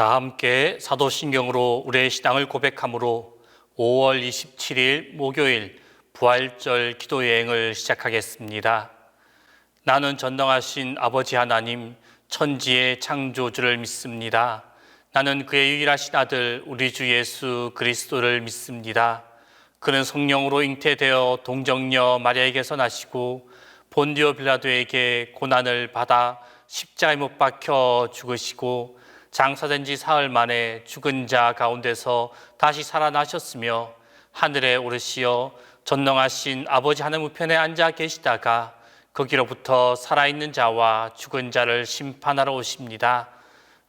다 함께 사도신경으로 우리의 신앙을 고백함으로 5월 27일 목요일 부활절 기도여행을 시작하겠습니다. 나는 전능하신 아버지 하나님, 천지의 창조주를 믿습니다. 나는 그의 유일하신 아들 우리 주 예수 그리스도를 믿습니다. 그는 성령으로 잉태되어 동정녀 마리아에게서 나시고 본디오 빌라도에게 고난을 받아 십자가에 못 박혀 죽으시고 장사된 지 사흘 만에 죽은 자 가운데서 다시 살아나셨으며 하늘에 오르시어 전능하신 아버지 하나님 우편에 앉아 계시다가 거기로부터 살아있는 자와 죽은 자를 심판하러 오십니다.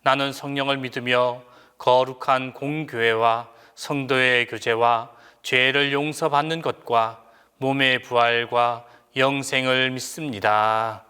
나는 성령을 믿으며 거룩한 공교회와 성도의 교제와 죄를 용서받는 것과 몸의 부활과 영생을 믿습니다.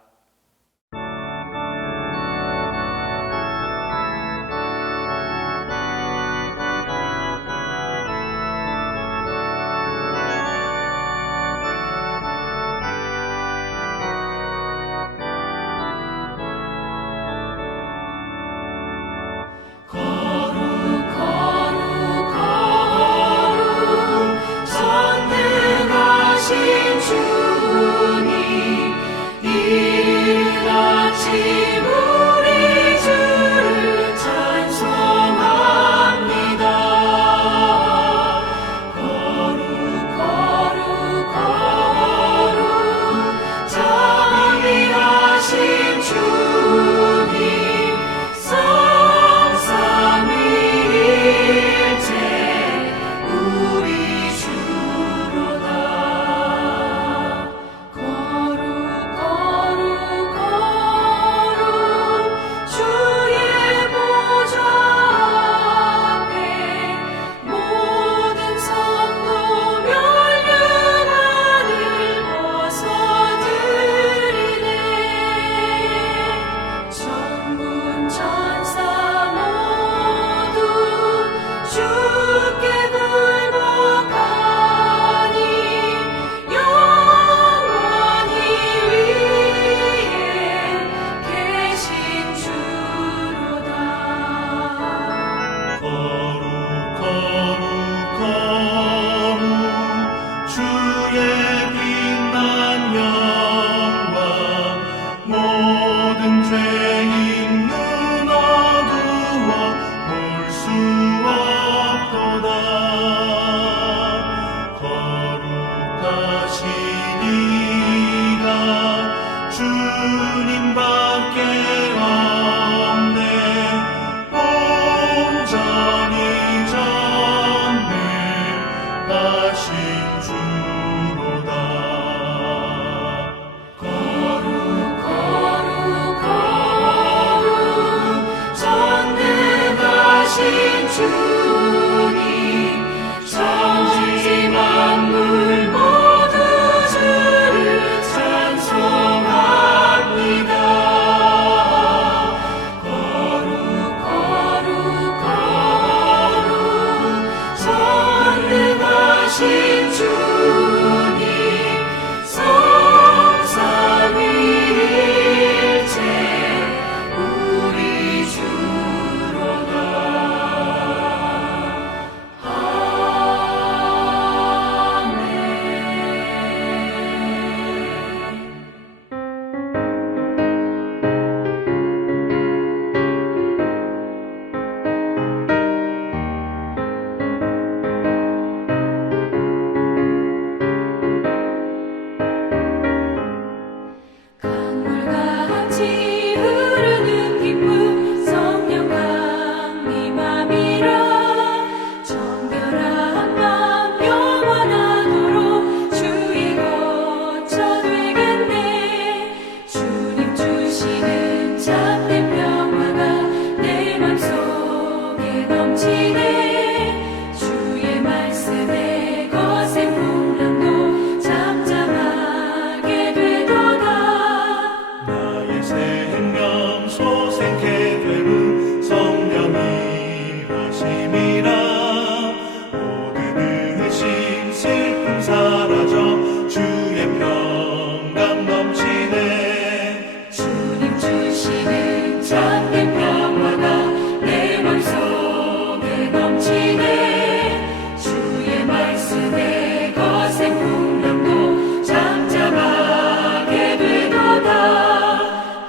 말씀에 거센 풍랑도 잠잠하게 되도다.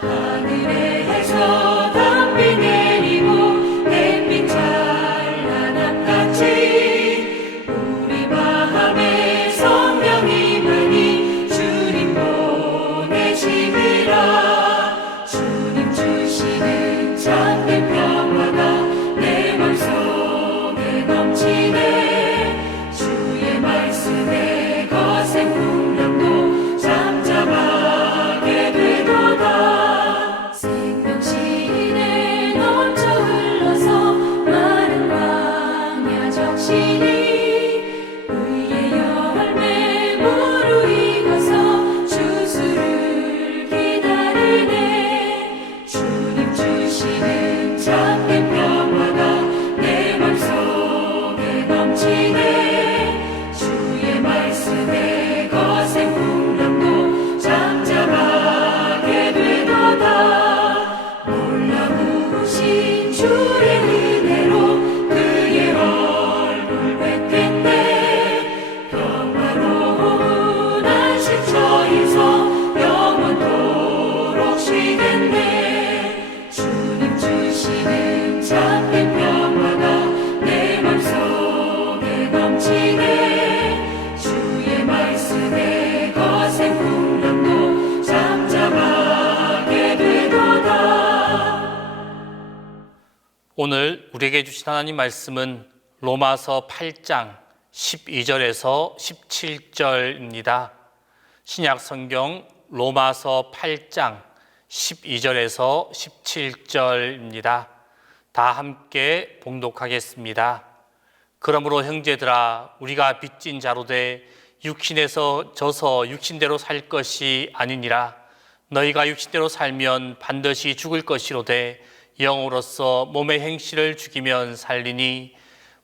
하늘에서 담비 내리고 햇빛 찬란함같이 우리 마음에 성령이 많이 주님 보내심이라. 주님 주시는 참된 평화가 내 맘속에 넘치네. 주의 말씀에 거센 풍랑도 잠잠하게 되도다. 생명신에 넘쳐 흘러서 마른 광야 적시니 의의 열매 무르익어서 주수를 기다리네. 주님 주시는 참된 평화가 내 맘속에 넘치네. 주의 말씀에 거센 풍랑도 잠잠하게 되도다. 놀라우신 주의 은혜로 그의 얼굴 뵙겠네. 평화로운 안식처에서 영원토록 쉬겠네. 주님 주시는 참된 평화가 내 맘속에 넘치네. 주의 말씀에 거센 풍랑도 잠잠하게 되도다. 오늘 우리에게 주신 하나님 말씀은 로마서 8장 12절에서 17절입니다. 신약 성경 로마서 8장 12절에서 17절입니다. 다 함께 봉독하겠습니다. 그러므로 형제들아, 우리가 빚진 자로 돼 육신에서 져서 육신대로 살 것이 아니니라. 너희가 육신대로 살면 반드시 죽을 것이로되 영으로서 몸의 행실을 죽이면 살리니,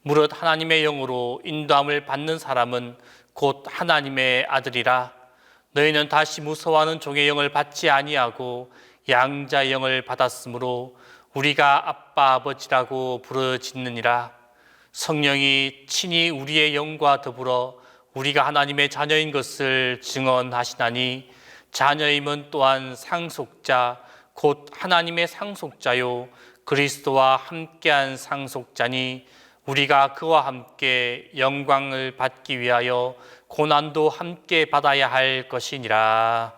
무릇 하나님의 영으로 인도함을 받는 사람은 곧 하나님의 아들이라. 너희는 다시 무서워하는 종의 영을 받지 아니하고 양자의 영을 받았으므로 우리가 아빠 아버지라고 부르짖느니라. 성령이 친히 우리의 영과 더불어 우리가 하나님의 자녀인 것을 증언하시나니, 자녀임은 또한 상속자 곧 하나님의 상속자요 그리스도와 함께한 상속자니, 우리가 그와 함께 영광을 받기 위하여 고난도 함께 받아야 할 것이니라.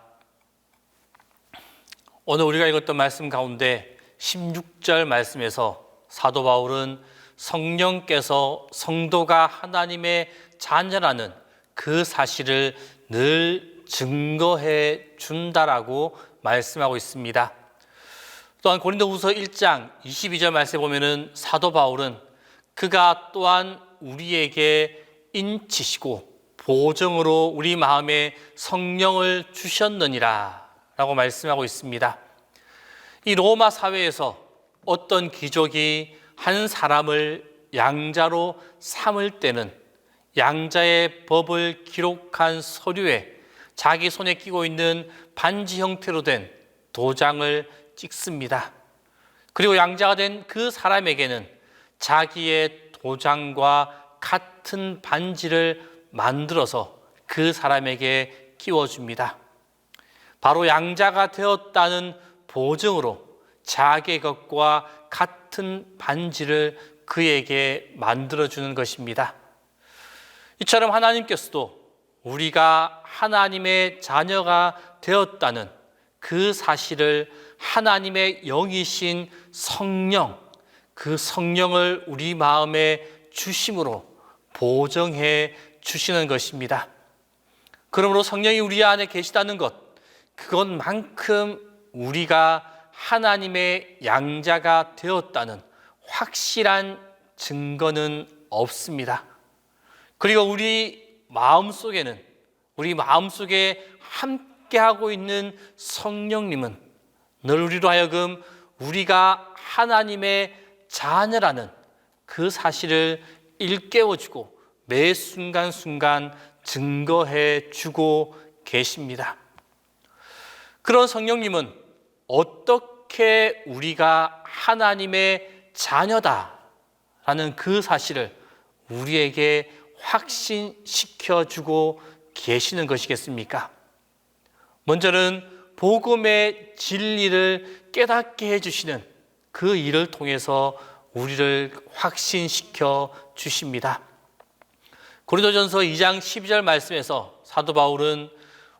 오늘 우리가 읽었던 말씀 가운데 16절 말씀에서 사도 바울은 성령께서 성도가 하나님의 자녀라는 그 사실을 늘 증거해 준다라고 말씀하고 있습니다. 또한 고린도후서 1장 22절 말씀에 보면은 사도 바울은 그가 또한 우리에게 인치시고 보증으로 우리 마음에 성령을 주셨느니라 라고 말씀하고 있습니다. 이 로마 사회에서 어떤 귀족이 한 사람을 양자로 삼을 때는 양자의 법을 기록한 서류에 자기 손에 끼고 있는 반지 형태로 된 도장을 찍습니다. 그리고 양자가 된 그 사람에게는 자기의 도장과 같은 반지를 만들어서 그 사람에게 끼워줍니다. 바로 양자가 되었다는 보증으로 자기의 것과 같은 반지를 그에게 만들어주는 것입니다. 이처럼 하나님께서도 우리가 하나님의 자녀가 되었다는 그 사실을 하나님의 영이신 성령, 그 성령을 우리 마음에 주심으로 보정해 주시는 것입니다. 그러므로 성령이 우리 안에 계시다는 것, 그것만큼 우리가 하나님의 양자가 되었다는 확실한 증거는 없습니다. 그리고 우리 마음속에 함께하고 있는 성령님은 늘 우리로 하여금 우리가 하나님의 자녀라는 그 사실을 일깨워주고 매 순간순간 증거해 주고 계십니다. 그런 성령님은 어떻게 우리가 하나님의 자녀다라는 그 사실을 우리에게 확신시켜주고 계시는 것이겠습니까? 먼저는 복음의 진리를 깨닫게 해주시는 그 일을 통해서 우리를 확신시켜 주십니다. 고린도전서 2장 12절 말씀에서 사도 바울은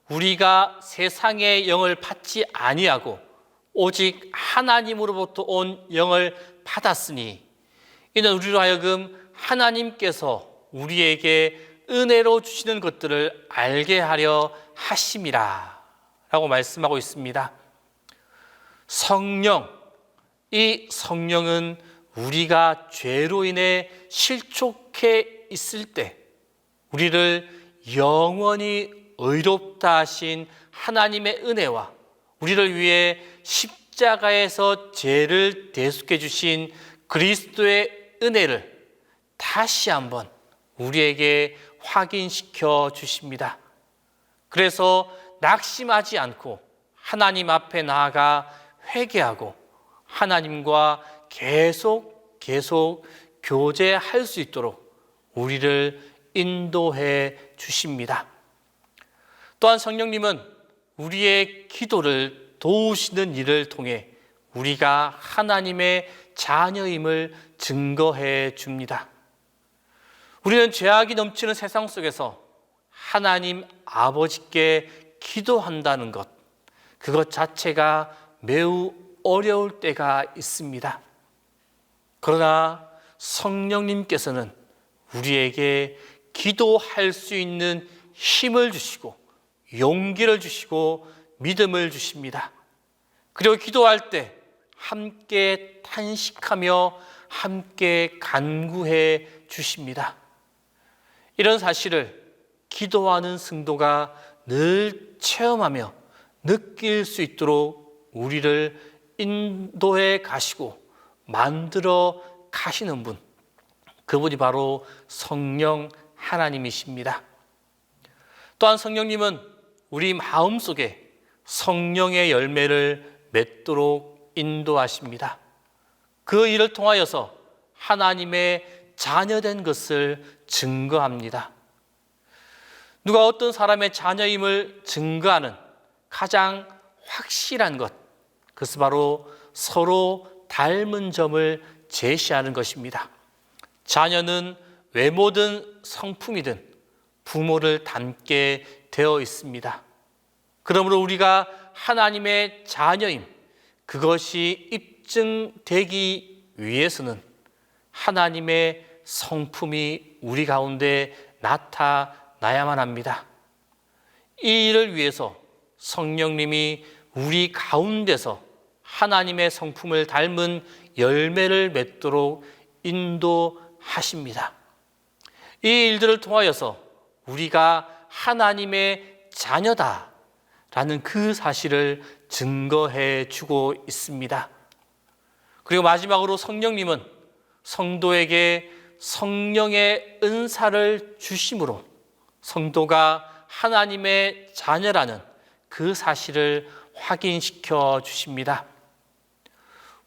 우리가 세상의 영을 받지 아니하고 오직 하나님으로부터 온 영을 받았으니 이는 우리로 하여금 하나님께서 우리에게 은혜로 주시는 것들을 알게 하려 하심이라 라고 말씀하고 있습니다. 성령, 이 성령은 우리가 죄로 인해 실족해 있을 때 우리를 영원히 의롭다 하신 하나님의 은혜와 우리를 위해 십자가에서 죄를 대속해 주신 그리스도의 은혜를 다시 한번 우리에게 확인시켜 주십니다. 그래서 낙심하지 않고 하나님 앞에 나아가 회개하고 하나님과 계속 교제할 수 있도록 우리를 인도해 주십니다. 또한 성령님은 우리의 기도를 도우시는 일을 통해 우리가 하나님의 자녀임을 증거해 줍니다. 우리는 죄악이 넘치는 세상 속에서 하나님 아버지께 기도한다는 것, 그것 자체가 매우 어려울 때가 있습니다. 그러나 성령님께서는 우리에게 기도할 수 있는 힘을 주시고 용기를 주시고 믿음을 주십니다. 그리고 기도할 때 함께 탄식하며 함께 간구해 주십니다. 이런 사실을 기도하는 성도가 늘 체험하며 느낄 수 있도록 우리를 인도해 가시고 만들어 가시는 분, 그분이 바로 성령 하나님이십니다. 또한 성령님은 우리 마음속에 성령의 열매를 맺도록 인도하십니다. 그 일을 통하여서 하나님의 자녀된 것을 증거합니다. 누가 어떤 사람의 자녀임을 증거하는 가장 확실한 것, 그것은 바로 서로 닮은 점을 제시하는 것입니다. 자녀는 외모든 성품이든 부모를 닮게 되어 있습니다. 그러므로 우리가 하나님의 자녀임, 그것이 입증되기 위해서는 하나님의 성품이 우리 가운데 나타나야만 합니다. 이 일을 위해서 성령님이 우리 가운데서 하나님의 성품을 닮은 열매를 맺도록 인도하십니다. 이 일들을 통하여서 우리가 하나님의 자녀다라는 그 사실을 증거해 주고 있습니다. 그리고 마지막으로 성령님은 성도에게 성령의 은사를 주심으로 성도가 하나님의 자녀라는 그 사실을 확인시켜 주십니다.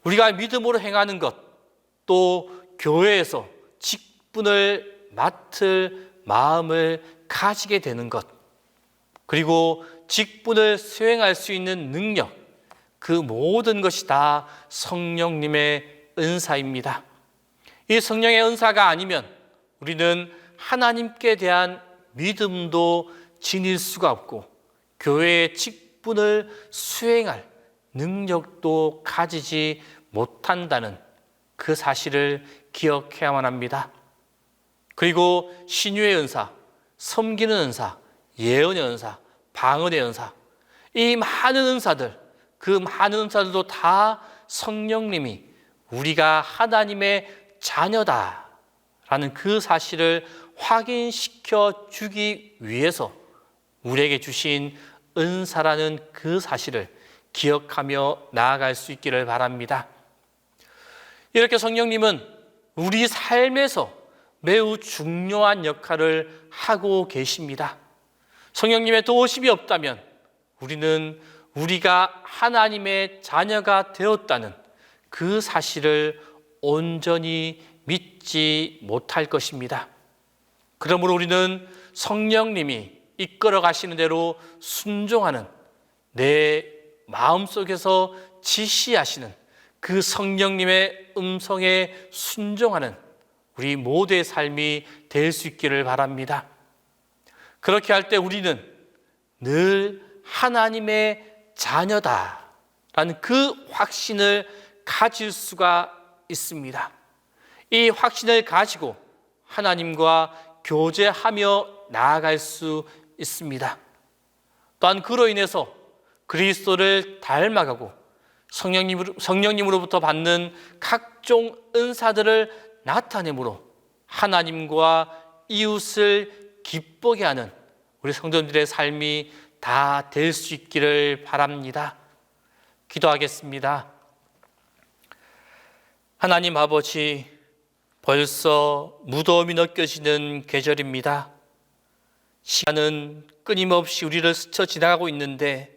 우리가 믿음으로 행하는 것, 또 교회에서 직분을 맡을 마음을 가지게 되는 것, 그리고 직분을 수행할 수 있는 능력, 그 모든 것이 다 성령님의 은사입니다. 이 성령의 은사가 아니면 우리는 하나님께 대한 믿음도 지닐 수가 없고 교회의 직분을 수행할 능력도 가지지 못한다는 그 사실을 기억해야만 합니다. 그리고 신유의 은사, 섬기는 은사, 예언의 은사, 방언의 은사, 이 많은 은사들, 그 많은 은사들도 다 성령님이 우리가 하나님의 자녀다라는 그 사실을 확인시켜 주기 위해서 우리에게 주신 은사라는 그 사실을 기억하며 나아갈 수 있기를 바랍니다. 이렇게 성령님은 우리 삶에서 매우 중요한 역할을 하고 계십니다. 성령님의 도우심이 없다면 우리는 우리가 하나님의 자녀가 되었다는 그 사실을 온전히 믿지 못할 것입니다. 그러므로 우리는 성령님이 이끌어 가시는 대로 순종하는, 내 마음속에서 지시하시는 그 성령님의 음성에 순종하는 우리 모두의 삶이 될 수 있기를 바랍니다. 그렇게 할 때 우리는 늘 하나님의 자녀다라는 그 확신을 가질 수가 있습니다. 이 확신을 가지고 하나님과 교제하며 나아갈 수 있습니다. 또한 그로 인해서 그리스도를 닮아가고 성령님으로부터 받는 각종 은사들을 나타내므로 하나님과 이웃을 기쁘게 하는 우리 성도들의 삶이 다 될 수 있기를 바랍니다. 기도하겠습니다. 하나님 아버지, 벌써 무더움이 느껴지는 계절입니다. 시간은 끊임없이 우리를 스쳐 지나가고 있는데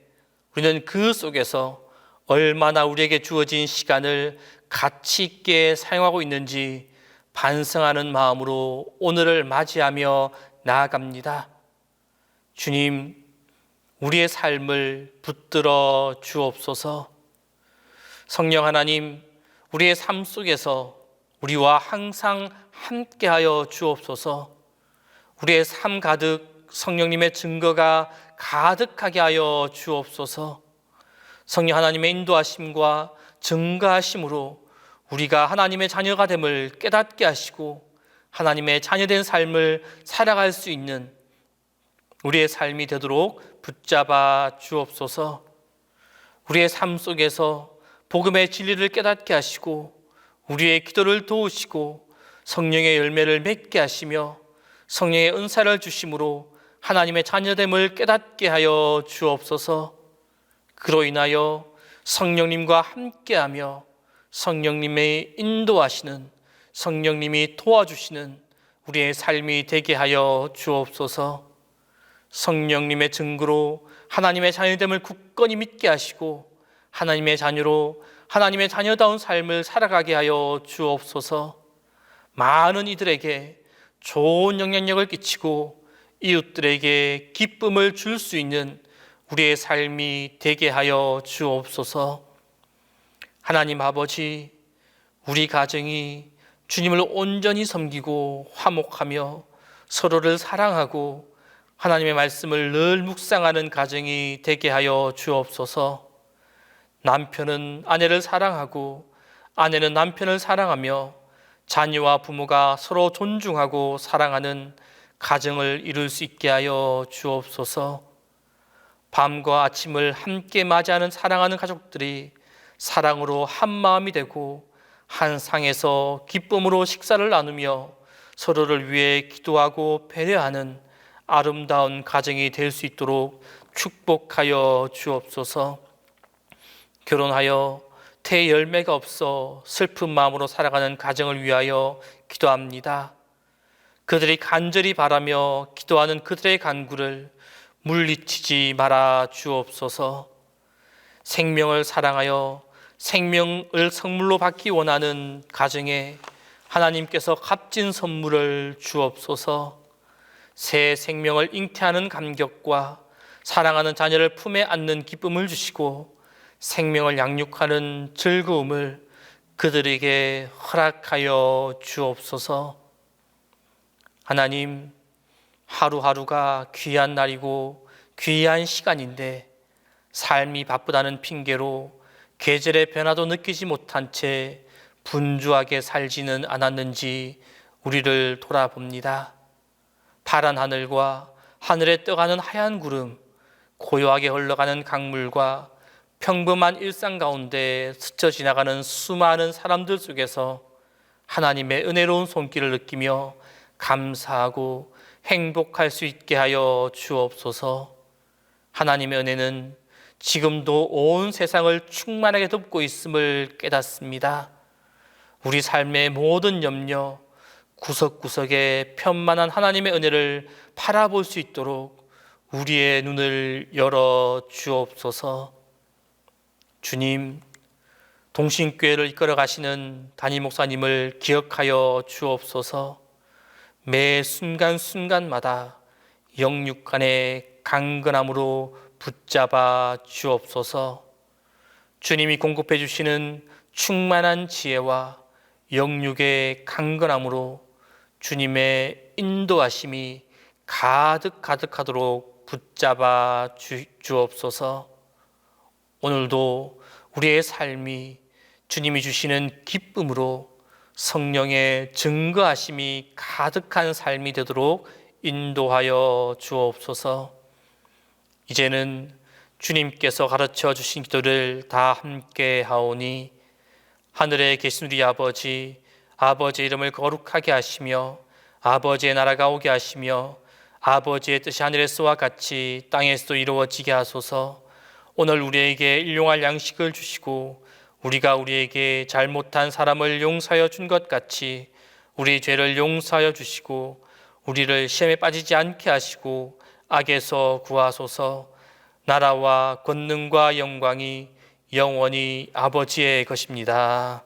우리는 그 속에서 얼마나 우리에게 주어진 시간을 가치 있게 사용하고 있는지 반성하는 마음으로 오늘을 맞이하며 나아갑니다. 주님, 우리의 삶을 붙들어 주옵소서. 성령 하나님, 우리의 삶 속에서 우리와 항상 함께하여 주옵소서. 우리의 삶 가득 성령님의 증거가 가득하게 하여 주옵소서. 성령 하나님의 인도하심과 증거하심으로 우리가 하나님의 자녀가 됨을 깨닫게 하시고 하나님의 자녀된 삶을 살아갈 수 있는 우리의 삶이 되도록 붙잡아 주옵소서. 우리의 삶 속에서 복음의 진리를 깨닫게 하시고 우리의 기도를 도우시고 성령의 열매를 맺게 하시며 성령의 은사를 주심으로 하나님의 자녀됨을 깨닫게 하여 주옵소서. 그로 인하여 성령님과 함께하며 성령님의 인도하시는, 성령님이 도와주시는 우리의 삶이 되게 하여 주옵소서. 성령님의 증거로 하나님의 자녀됨을 굳건히 믿게 하시고 하나님의 자녀로 하나님의 자녀다운 삶을 살아가게 하여 주옵소서. 많은 이들에게 좋은 영향력을 끼치고 이웃들에게 기쁨을 줄 수 있는 우리의 삶이 되게 하여 주옵소서. 하나님 아버지, 우리 가정이 주님을 온전히 섬기고 화목하며 서로를 사랑하고 하나님의 말씀을 늘 묵상하는 가정이 되게 하여 주옵소서. 남편은 아내를 사랑하고 아내는 남편을 사랑하며 자녀와 부모가 서로 존중하고 사랑하는 가정을 이룰 수 있게 하여 주옵소서. 밤과 아침을 함께 맞이하는 사랑하는 가족들이 사랑으로 한 마음이 되고 한 상에서 기쁨으로 식사를 나누며 서로를 위해 기도하고 배려하는 아름다운 가정이 될 수 있도록 축복하여 주옵소서. 결혼하여 태 열매가 없어 슬픈 마음으로 살아가는 가정을 위하여 기도합니다. 그들이 간절히 바라며 기도하는 그들의 간구를 물리치지 말아 주옵소서. 생명을 사랑하여 생명을 선물로 받기 원하는 가정에 하나님께서 값진 선물을 주옵소서. 새 생명을 잉태하는 감격과 사랑하는 자녀를 품에 안는 기쁨을 주시고 생명을 양육하는 즐거움을 그들에게 허락하여 주옵소서. 하나님, 하루하루가 귀한 날이고 귀한 시간인데 삶이 바쁘다는 핑계로 계절의 변화도 느끼지 못한 채 분주하게 살지는 않았는지 우리를 돌아봅니다. 파란 하늘과 하늘에 떠가는 하얀 구름, 고요하게 흘러가는 강물과 평범한 일상 가운데 스쳐 지나가는 수많은 사람들 속에서 하나님의 은혜로운 손길을 느끼며 감사하고 행복할 수 있게 하여 주옵소서. 하나님의 은혜는 지금도 온 세상을 충만하게 덮고 있음을 깨닫습니다. 우리 삶의 모든 염려, 구석구석에 편만한 하나님의 은혜를 바라볼 수 있도록 우리의 눈을 열어 주옵소서. 주님, 동신교회를 이끌어 가시는 담임 목사님을 기억하여 주옵소서. 매 순간순간마다 영육간의 강건함으로 붙잡아 주옵소서. 주님이 공급해 주시는 충만한 지혜와 영육의 강건함으로 주님의 인도하심이 가득하도록 붙잡아 주옵소서. 오늘도 우리의 삶이 주님이 주시는 기쁨으로 성령의 증거하심이 가득한 삶이 되도록 인도하여 주옵소서. 이제는 주님께서 가르쳐 주신 기도를 다 함께 하오니, 하늘에 계신 우리 아버지, 아버지의 이름을 거룩하게 하시며 아버지의 나라가 오게 하시며 아버지의 뜻이 하늘에서와 같이 땅에서도 이루어지게 하소서. 오늘 우리에게 일용할 양식을 주시고 우리가 우리에게 잘못한 사람을 용서하여 준 것 같이 우리 죄를 용서하여 주시고 우리를 시험에 빠지지 않게 하시고 악에서 구하소서. 나라와 권능과 영광이 영원히 아버지의 것입니다.